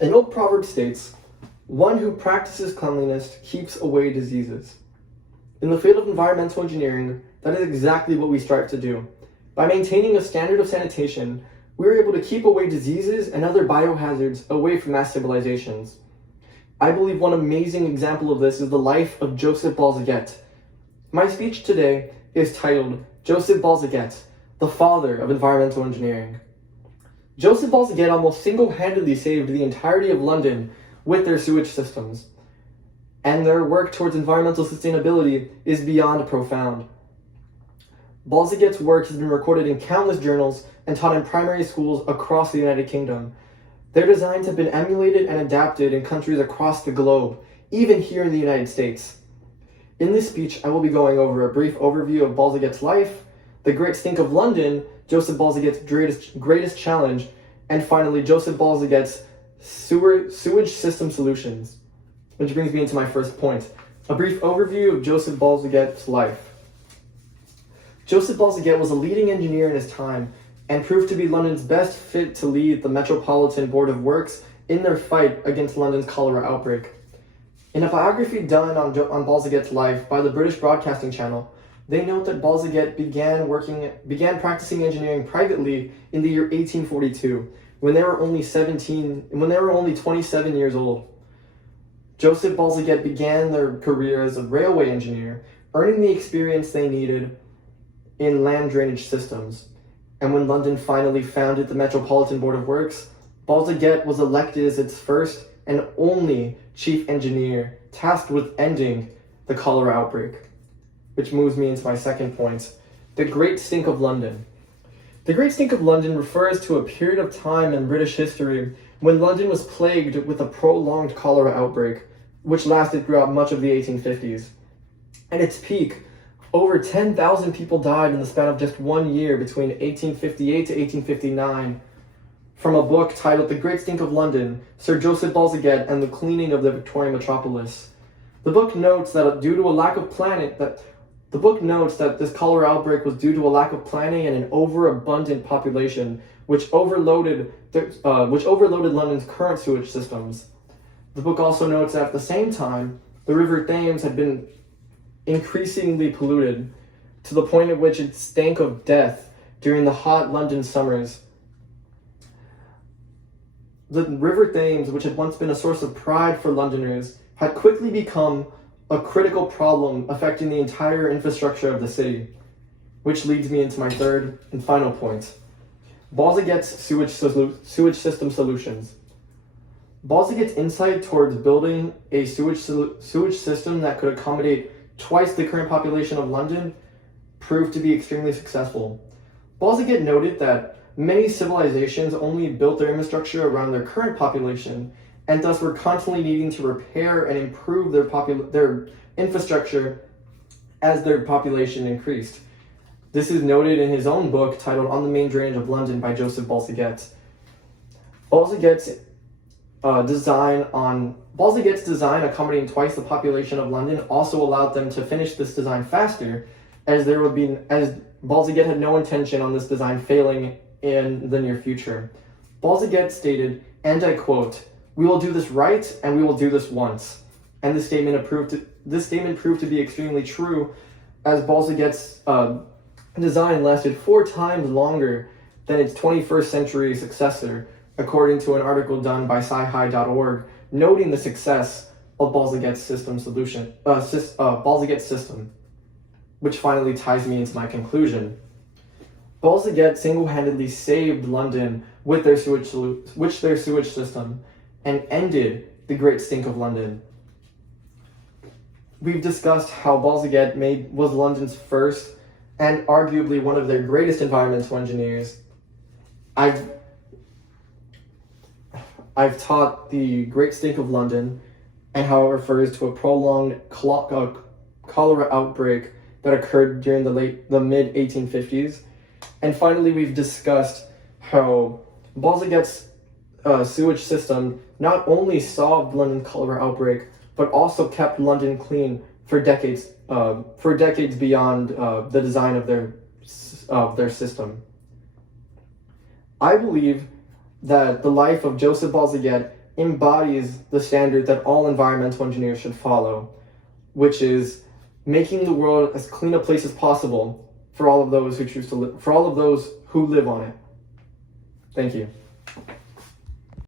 An old proverb states, "One who practices cleanliness keeps away diseases." In the field of environmental engineering, that is exactly what we strive to do. By maintaining a standard of sanitation, we are able to keep away diseases and other biohazards away from mass civilizations. I believe one amazing example of this is the life of Joseph Bazalgette. My speech today is titled Joseph Bazalgette, the father of environmental engineering. Joseph Bazalgette almost single-handedly saved the entirety of London with their sewage systems, and their work towards environmental sustainability is beyond profound. Bazalgette's work has been recorded in countless journals and taught in primary schools across the United Kingdom. Their designs have been emulated and adapted in countries across the globe, even here in the United States. In this speech, I will be going over a brief overview of Bazalgette's life, the Great Stink of London, Joseph Bazalgette's greatest challenge, and finally, Joseph Bazalgette's sewage system solutions. Which brings me into my first point, a brief overview of Joseph Bazalgette's life. Joseph Bazalgette was a leading engineer in his time and proved to be London's best fit to lead the Metropolitan Board of Works in their fight against London's cholera outbreak. In a biography done on Bazalgette's life by the British Broadcasting Channel, they note that Bazalgette began practicing engineering privately in the year 1842, when they were only 27 years old. Joseph Bazalgette began their career as a railway engineer, earning the experience they needed in land drainage systems. And when London finally founded the Metropolitan Board of Works, Bazalgette was elected as its first and only chief engineer tasked with ending the cholera outbreak. Which moves me into my second point, the Great Stink of London. The Great Stink of London refers to a period of time in British history when London was plagued with a prolonged cholera outbreak, which lasted throughout much of the 1850s. At its peak, over 10,000 people died in the span of just 1 year between 1858 to 1859. From a book titled The Great Stink of London, Sir Joseph Bazalgette and the Cleaning of the Victorian Metropolis. The book notes that this cholera outbreak was due to a lack of planning and an overabundant population, which overloaded London's current sewage systems. The book also notes that at the same time, the River Thames had been increasingly polluted to the point at which it stank of death during the hot London summers. The River Thames, which had once been a source of pride for Londoners, had quickly become a critical problem affecting the entire infrastructure of the city. Which leads me into my third and final point, Bazalgette's sewage system solutions. Bazalgette's insight towards building a sewage system that could accommodate twice the current population of London proved to be extremely successful. Bazalgette noted that many civilizations only built their infrastructure around their current population, and thus were constantly needing to repair and improve their infrastructure as their population increased. This is noted in his own book titled On the Main Drainage of London by Joseph Bazalgette. Bazalgette's design accommodating twice the population of London also allowed them to finish this design faster, as Bazalgette had no intention on this design failing in the near future. Bazalgette stated, and I quote, "We will do this right, and we will do this once." And this statement proved to be extremely true, as Bazalgette's design lasted 4 times longer than its 21st century successor, according to an article done by sci-hi.org, noting the success of Bazalgette's system, which finally ties me into my conclusion. Bazalgette single-handedly saved London with their sewage system and ended the Great Stink of London. We've discussed how Bazalgette was London's first and arguably one of their greatest environmental engineers. I've taught the Great Stink of London and how it refers to a prolonged cholera outbreak that occurred during the mid-1850s. And finally, we've discussed how Bazalgette's sewage system not only solved London's cholera outbreak, but also kept London clean for decades beyond the design of their system. I believe that the life of Joseph Bazalgette embodies the standard that all environmental engineers should follow, which is making the world as clean a place as possible for all of those who choose to live, for all of those who live on it. Thank you.